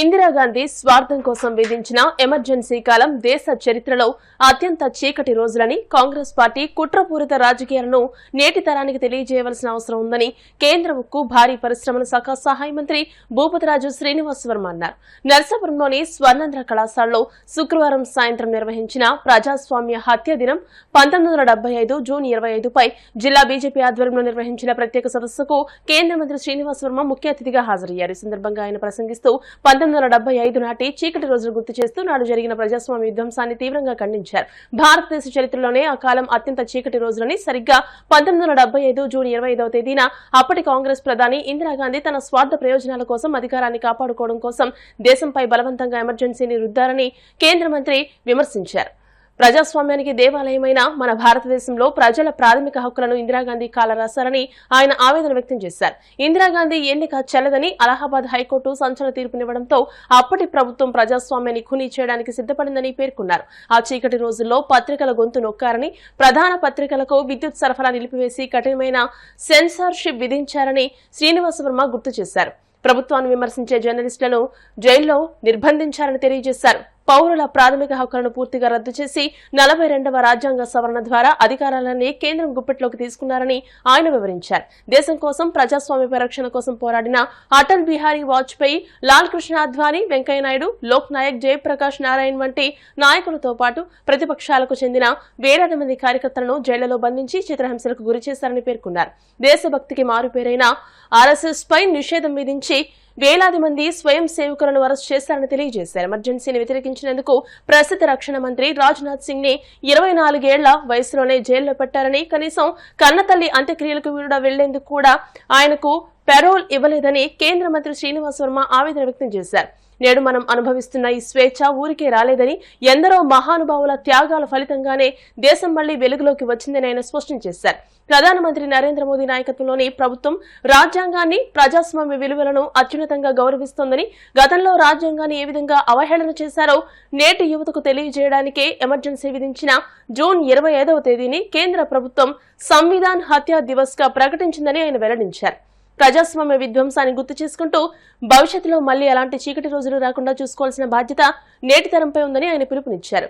ఇందిరాగాంధీ స్వార్థం కోసం విధించిన ఎమర్జెన్సీ కాలం దేశ చరిత్రలో అత్యంత చీకటి రోజులని కాంగ్రెస్ పార్టీ కుట్రపూరిత రాజకీయాలను నేటి తరానికి తెలియజేయవలసిన అవసరం ఉందని కేంద్ర ఉక్కు భారీ పరిశ్రమల శాఖ సహాయ మంత్రి భూపతిరాజు శ్రీనివాస్ వర్మ అన్నారు. నర్సాపురంలోని స్వర్ణాంధ్ర కళాశాలలో శుక్రవారం సాయంత్రం నిర్వహించిన ప్రజాస్వామ్య హత్య దినం 1975 జూన్ 25పై జిల్లా బీజేపీ ఆధ్వర్యంలో నిర్వహించిన ప్రత్యేక సదస్సుకు కేంద్ర మంత్రి శ్రీనివాస్ వర్మ ముఖ్య అతిథిగా హాజరయ్యారు. ఈ సందర్భంగా ఆయన ప్రసంగిస్తూ 1975 నాటి చీకటి రోజులు గుర్తు చేస్తూ నాడు జరిగిన ప్రజాస్వామ్య విధ్వంసాన్ని తీవ్రంగా ఖండించారు. భారతదేశ చరిత్రలోనే ఆ కాలం అత్యంత చీకటి రోజులని సరిగ్గా 1975 జూన్ 25వ తేదీన అప్పటి కాంగ్రెస్ ప్రధాని ఇందిరాగాంధీ తన స్వార్థ ప్రయోజనాల కోసం అధికారాన్ని కాపాడుకోవడం కోసం దేశంపై బలవంతంగా ఎమర్జెన్సీని రుద్దారని కేంద్ర మంత్రి విమర్శించారు. ప్రజాస్వామ్యానికి దేవాలయమైన మన భారతదేశంలో ప్రజల ప్రాథమిక హక్కులను ఇందిరాగాంధీ కాలరాశారని ఆయన ఆవేదన వ్యక్తం చేశారు. ఇందిరాగాంధీ ఎన్నిక చెల్లదని అలహాబాద్ హైకోర్టు సంచలన తీర్పునివ్వడంతో అప్పటి ప్రభుత్వం ప్రజాస్వామ్యాన్ని ఖూనీ చేయడానికి సిద్ధపడిందని పేర్కొన్నారు. ఆ చీకటి రోజుల్లో పత్రికల గొంతు నొక్కారని, ప్రధాన పత్రికలకు విద్యుత్ సరఫరా నిలిపివేసి కఠినమైన సెన్సార్షిప్ విధించారని శ్రీనివాస వర్మ గుర్తు చేశారు. ప్రభుత్వాన్ని విమర్శించే జర్నలిస్టులను జైల్లో నిర్బంధించారని తెలియజేశారు. పౌరుల ప్రాథమిక హక్కులను పూర్తిగా రద్దు చేసి 42వ రాజ్యాంగ సవరణ ద్వారా అధికారాలన్నీ కేంద్రం గుప్పెట్లోకి తీసుకున్నారని ఆయన వివరించారు. దేశం కోసం ప్రజాస్వామ్య పరిరక్షణ కోసం పోరాడిన అటల్ బిహారీ వాజ్పేయి, లాల్ కృష్ణ అద్వానీ, వెంకయ్యనాయుడు, లోక్ నాయక్, జయప్రకాష్ నారాయణ్ వంటి నాయకులతో పాటు ప్రతిపక్షాలకు చెందిన వేలాది మంది కార్యకర్తలను జైళ్లలో బంధించి చిత్రహింసలకు గురి చేశారని పేర్కొన్నారు. దేశభక్తికి మారుపేరైన ఆర్ఎస్ఎస్ పై నిషేధం విధించి వేలాది మంది స్వయం సేవకులను అరెస్ట్ చేశారని తెలియజేశారు. ఎమర్జెన్సీని వ్యతిరేకించినందుకు ప్రస్తుత రక్షణ మంత్రి రాజ్నాథ్ సింగ్ ని 24 ఏళ్ల వయసులోనే జైల్లో పెట్టారని, కనీసం కన్నతల్లి అంత్యక్రియలకు వెళ్లేందుకు కూడా ఆయనకు పెరోల్ ఇవ్వలేదని కేంద్ర మంత్రి శ్రీనివాస్ వర్మ ఆవేదన వ్యక్తం చేశారు. నేడు మనం అనుభవిస్తున్న ఈ స్వేచ్ఛ ఊరికే రాలేదని, ఎందరో మహానుభావుల త్యాగాల ఫలితంగానే దేశం మళ్లీ వెలుగులోకి వచ్చిందని ఆయన స్పష్టం చేశారు. ప్రధానమంత్రి నరేంద్ర మోదీ నాయకత్వంలోని ప్రభుత్వం రాజ్యాంగాన్ని, ప్రజాస్వామ్య విలువలను అత్యున్నతంగా గౌరవిస్తోందని, గతంలో రాజ్యాంగాన్ని ఏ విధంగా అవహేళన చేశారో నేటి యువతకు తెలియజేయడానికే ఎమర్జెన్సీ విధించిన జూన్ 25వ తేదీని కేంద్ర ప్రభుత్వం సంవిధాన్ హత్యా దివస్ గా ప్రకటించిందని ఆయన వెల్లడించారు. ప్రజాస్వామ్య విధ్వంసాన్ని గుర్తు చేసుకుంటూ భవిష్యత్తులో మళ్లీ అలాంటి చీకటి రోజులు రాకుండా చూసుకోవాల్సిన బాధ్యత నేటి తరంపై ఉందని ఆయన పిలుపునిచ్చారు.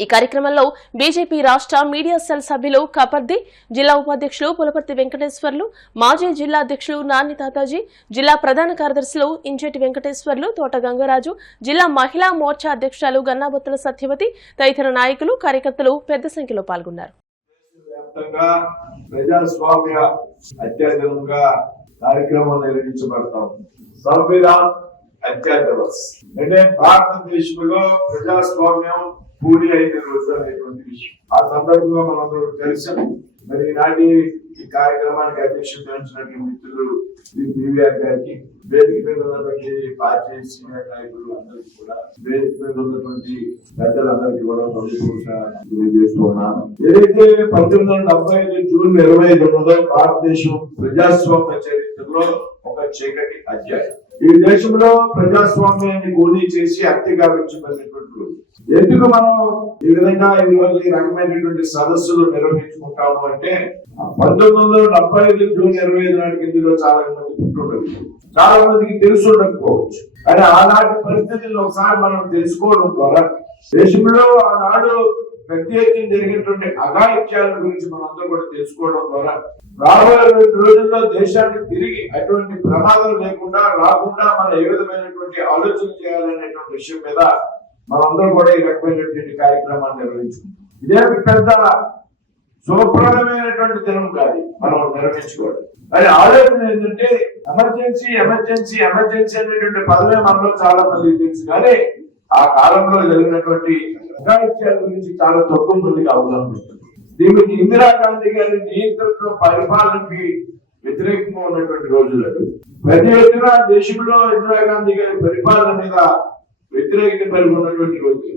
ఈ కార్యక్రమంలో బీజేపీ రాష్ట్ర మీడియా సెల్ సభ్యులు కపర్ది, జిల్లా ఉపాధ్యక్షులు పులపర్తి వెంకటేశ్వర్లు, మాజీ జిల్లా అధ్యక్షులు నాని తాతాజీ, జిల్లా ప్రధాన కార్యదర్శులు ఇంచేటి వెంకటేశ్వర్లు, తోట గంగరాజు, జిల్లా మహిళా మోర్చా అధ్యక్షురాలు గన్నాబొత్తుల సత్యవతి తదితర నాయకులు, కార్యకర్తలు పెద్ద సంఖ్యలో పాల్గొన్నారు. ప్రజాస్వామ్య అత్యధికంగా కార్యక్రమం నిర్వహించబడతాం. సంవిధాన్ హత్యా దివస్ అంటే భారతదేశంలో ప్రజాస్వామ్యం పూర్తి అయిన రోజు అనేటువంటి విషయం. ఆ సందర్భంగా మనందరూ తెలుసు. మరి ఈనాటి ఈ కార్యక్రమానికి అధ్యక్షత వహించినటువంటి మిత్రులు బీవీఆర్ గారికి, వేదిక మీద ఉన్నటువంటి పార్టీ సీనియర్ నాయకులు అందరికీ కూడా, వేదిక మీద ఉన్నటువంటి పెద్దలందరికీ కూడా తెలియజేస్తున్నాను. ఏదైతే 1975 జూన్ 25 ఉన్నదో భారతదేశం ప్రజాస్వామ్య చరిత్రలో ఒక చీకటి అధ్యాయం. ఈ దేశంలో ప్రజాస్వామ్యాన్ని గోళీ చేసి హత్యగా వెచ్చిపోయినటువంటి రోజు. ఎందుకు మనం ఈ విధంగా ఈ రోజు ఈ రకమైనటువంటి సదస్సులు నిర్వహించుకుంటాము అంటే 1975 జూన్ 25 నాటికి ఇందులో చాలా మంది పుట్టుండదు, చాలా మందికి తెలుసు ఉండకపోవచ్చు. కానీ ఆనాటి పరిస్థితుల్లో ఒకసారి మనం తెలుసుకోవడం ద్వారా దేశంలో ఆనాడు ప్రత్యేకంగా జరిగినటువంటి అఘాయిత్యాల గురించి మనందరూ కూడా తెలుసుకోవడం ద్వారా రాబోయే రోజుల్లో దేశానికి తిరిగి అటువంటి ప్రమాదం లేకుండా రాకుండా మనం ఏ విధమైనటువంటి ఆలోచన చేయాలనేటువంటి విషయం మీద మనందరూ కూడా ఈ రకమైనటువంటి కార్యక్రమాన్ని నిర్వహించుకుంటాం. ఇదేమి పెద్ద శుభప్రదమైనటువంటి దినం కాదు మనం నిర్వహించుకోవడం. అది ఆలోచన ఏంటంటే ఎమర్జెన్సీ ఎమర్జెన్సీ ఎమర్జెన్సీ అనేటువంటి పదమే మనలో చాలా మందికి తెలుసు. కానీ ఆ కాలంలో జరిగినటువంటి అఘాయిత్యాల గురించి చాలా తక్కువ మందికి అవగాహన ఉంటుంది. దీనికి ఇందిరాగాంధీ గారి నియంత్రణ పరిపాలనకి వ్యతిరేకంగా ఉన్నటువంటి రోజులు. ప్రతి ఎత్తున దేశంలో ఇందిరాగాంధీ గారి పరిపాలన మీద వ్యతిరేకత కలిగి ఉన్నటువంటి రోజులు.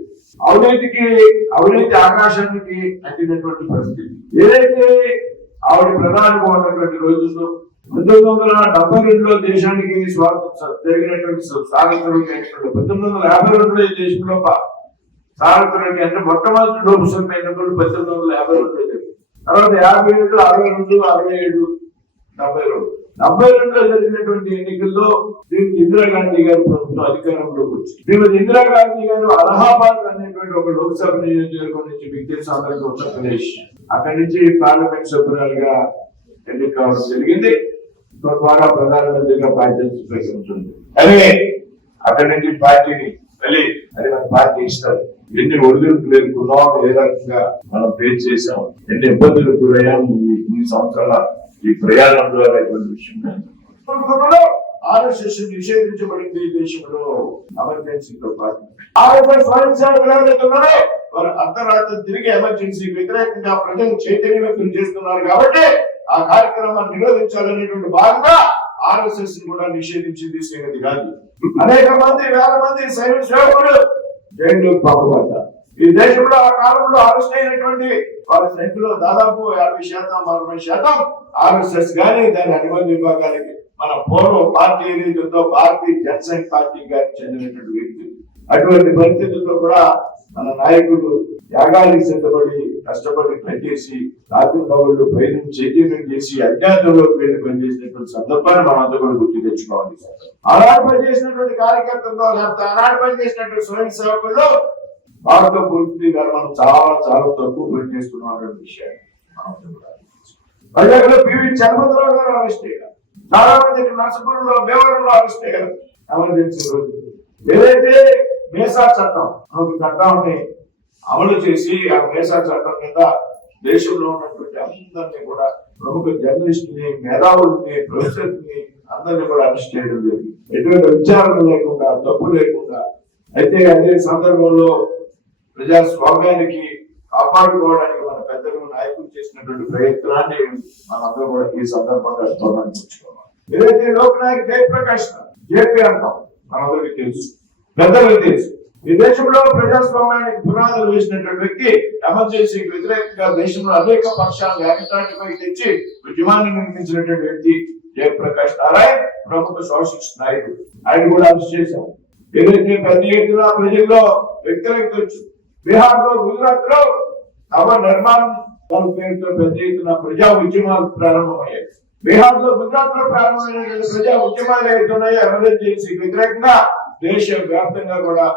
అవినీతి ఆకాశానికి అంటినటువంటి పరిస్థితి. ఏదైతే ఆవిడ ప్రధానిగా ఉన్నటువంటి రోజుల్లో 1972లో దేశానికి జరిగినటువంటి స్వాతంత్రం, 1952లో ఈ దేశంలో స్వాతంత్రానికి అంటే మొట్టమొదటి లోక్సభ ఎన్నికలు 1952లో జరిగింది. తర్వాత 57, 62, 67, 72 72లో జరిగినటువంటి ఎన్నికల్లో శ్రీమతి ఇందిరాగాంధీ గారి ప్రభుత్వం అధికారంలోకి వచ్చింది. శ్రీమతి ఇందిరాగాంధీ గారు అలహాబాద్ అనేటువంటి ఒక లోక్సభ నియోజకవర్గం నుంచి మీకు తెలిసిన అందరికీ ఉత్తరప్రదేశ్ అక్కడి నుంచి పార్లమెంట్ సభ్యురాలుగా ఎన్నిక కావడం జరిగింది. తద్వారా ప్రధానమంత్రిగా బాధ్యత స్వీకరించింది. అదే అక్కడి నుంచి పార్టీని మళ్ళీ అది మన పార్టీ ఇష్టం. ఎన్ని ఒడిదుడుకులు ఎదుర్కొన్నాం, ఏ రకంగా మనం ఫేస్ చేసాం, ఎన్ని ఇబ్బందులు గురయ్యాం ఈ సంవత్సరాల ఈ ప్రయాణంలో అనేటువంటి విషయం. ఆర్ఎస్ఎస్ నిషేధించబడింది ఈ దేశంలో ఎమర్జెన్సీతో పాటు. ఆర్ఎస్ఎస్ స్వయం సేవకులు ఎవరైతే ఉన్నారో వారు అర్ధరాత్రి తిరిగి ఎమర్జెన్సీ వ్యతిరేకంగా ప్రజలు చైతన్యవంతులు చేస్తున్నారు కాబట్టి ఆ కార్యక్రమాన్ని నిరోధించాలనేటువంటి భాగంగా ఆర్ఎస్ఎస్ కూడా నిషేధించింది శ్రీమతి గాంధీ. అనేక మంది వేల మంది సైనిక సేవకులు జైల్లో పంపబడ్డారు. ఈ దేశంలో ఆ కాలంలో అరెస్ట్ అయినటువంటి వాళ్ళ సంఖ్యలో దాదాపు 50% ఆర్ఎస్ఎస్ గానీ దాని అనుబంధ విభాగాలకి మన పూర్వ పార్టీ ఏదైతుందో భారతీయ జనసంఘ పార్టీ గారికి చెందినటువంటి వ్యక్తులు. అటువంటి పరిస్థితుల్లో కూడా మన నాయకులు త్యాగానికి సిద్ధపడి కష్టపడి పనిచేసి రాత్రి పగుళ్ళు పైన చైతన్యం చేసి అజ్ఞాతంలోకి వెళ్ళి పనిచేసినటువంటి సందర్భాన్ని మనంతా కూడా గుర్తు తెచ్చుకోవాలి. ఆనాడు పనిచేసినటువంటి కార్యకర్తల్లో లేకపోతే ఆనాడు పనిచేసినటువంటి స్వయం సేవకుల్లో భారత పూర్తి గారు మనం చాలా చాలా తక్కువ పనిచేస్తున్న విషయాన్ని ప్రజల్లో పివి చలపతిరావు గారు అరెస్ట్ అయ్యారు. చాలా మంది నర్సపురంలో భీమవరంలో అరెస్ట్ అయ్యారు. ఎమర్జెన్సీ రోజు ఏదైతే మేసా చట్టం చట్టాన్ని అమలు చేసి ఆ మేసా చట్టం కింద దేశంలో ఉన్నటువంటి అందరినీ కూడా ప్రముఖ జర్నలిస్టుని, మేధావుల్ని, ప్రొఫెసర్ని అందరినీ కూడా అరెస్ట్ చేయడం జరిగింది. ఎటువంటి విచారణ లేకుండా, తప్పు లేకుండా. అయితే అదే సందర్భంలో ప్రజాస్వామ్యానికి కాపాడుకోవడానికి మన పెద్దలు నాయకులు చేసినటువంటి ప్రయత్నాన్ని మనందరూ కూడా ఈ సందర్భంగా స్మరించుకోవాలి. ఏదైతే లోక్ నాయక్ జయప్రకాష్ జేపీ అంటాం మనందరికీ తెలుసు, పెద్దలకు తెలుసు. ఈ దేశంలో ప్రజాస్వామ్యానికి పునాదులు వేసినటువంటి వ్యక్తి, ఎమర్జెన్సీకి వ్యతిరేకంగా దేశంలో అనేక పక్షాలను ఏకతాటిపై తెచ్చి ఉద్యమాన్ని నిర్మించినటువంటి వ్యక్తి జయప్రకాష్ నారాయణ్, ప్రముఖ సోషలిస్ట్ నాయకుడు. ఆయన కూడా అరెస్ట్ చేశారు. ఏదైతే పెద్ద ఎత్తున ప్రజల్లో వ్యతిరేకత వచ్చింది. బీహార్ లో, గుజరాత్ లో నవ నిర్మాణం పేరుతో పెద్ద ఎత్తున ప్రజా ఉద్యమాలు ప్రారంభమయ్యాయి. బీహార్ లో, గుజరాత్ లో ప్రారంభమైనటువంటి ప్రజా ఉద్యమాలు ఏవైతున్నాయో ఎమర్జెన్సీ వ్యతిరేకంగా దేశ వ్యాప్తంగా కూడా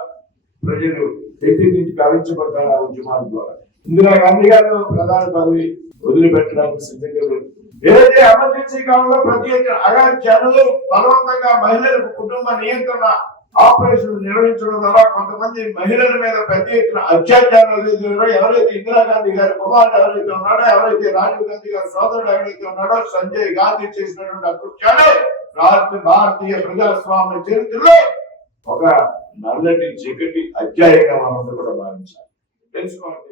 ప్రజలు ఎత్తించి కవించబడ్డారు ఆ ఉద్యమాల ద్వారా. ఇందిరాగాంధీ గారు ప్రధాన పదవి వదిలిపెట్టడానికి సిద్ధంగా లేదు. ఏదైతే ఎమర్జెన్సీ కాలంలో ప్రతి అగాధ్యాలు బలవంతంగా మహిళలకు కుటుంబ నియంత్రణ ఆపరేషన్ నిర్వహించడం ద్వారా కొంతమంది మహిళల మీద పెద్ద ఎత్తున అత్యాచారాలు చేస్తున్నారో, ఎవరైతే ఇందిరాగాంధీ గారి కుమారుడు ఎవరైతే ఉన్నాడో, ఎవరైతే రాజీవ్ గాంధీ గారి సోదరుడు ఎవరైతే ఉన్నాడో, సంజయ్ గాంధీ చేసినటువంటి అకృత్యాలు భారతీయ ప్రజాస్వామ్య చరిత్రలో ఒక నల్లటి చీకటి అధ్యాయంగా మనం కూడా భావించాలి. తెలుసుకోండి.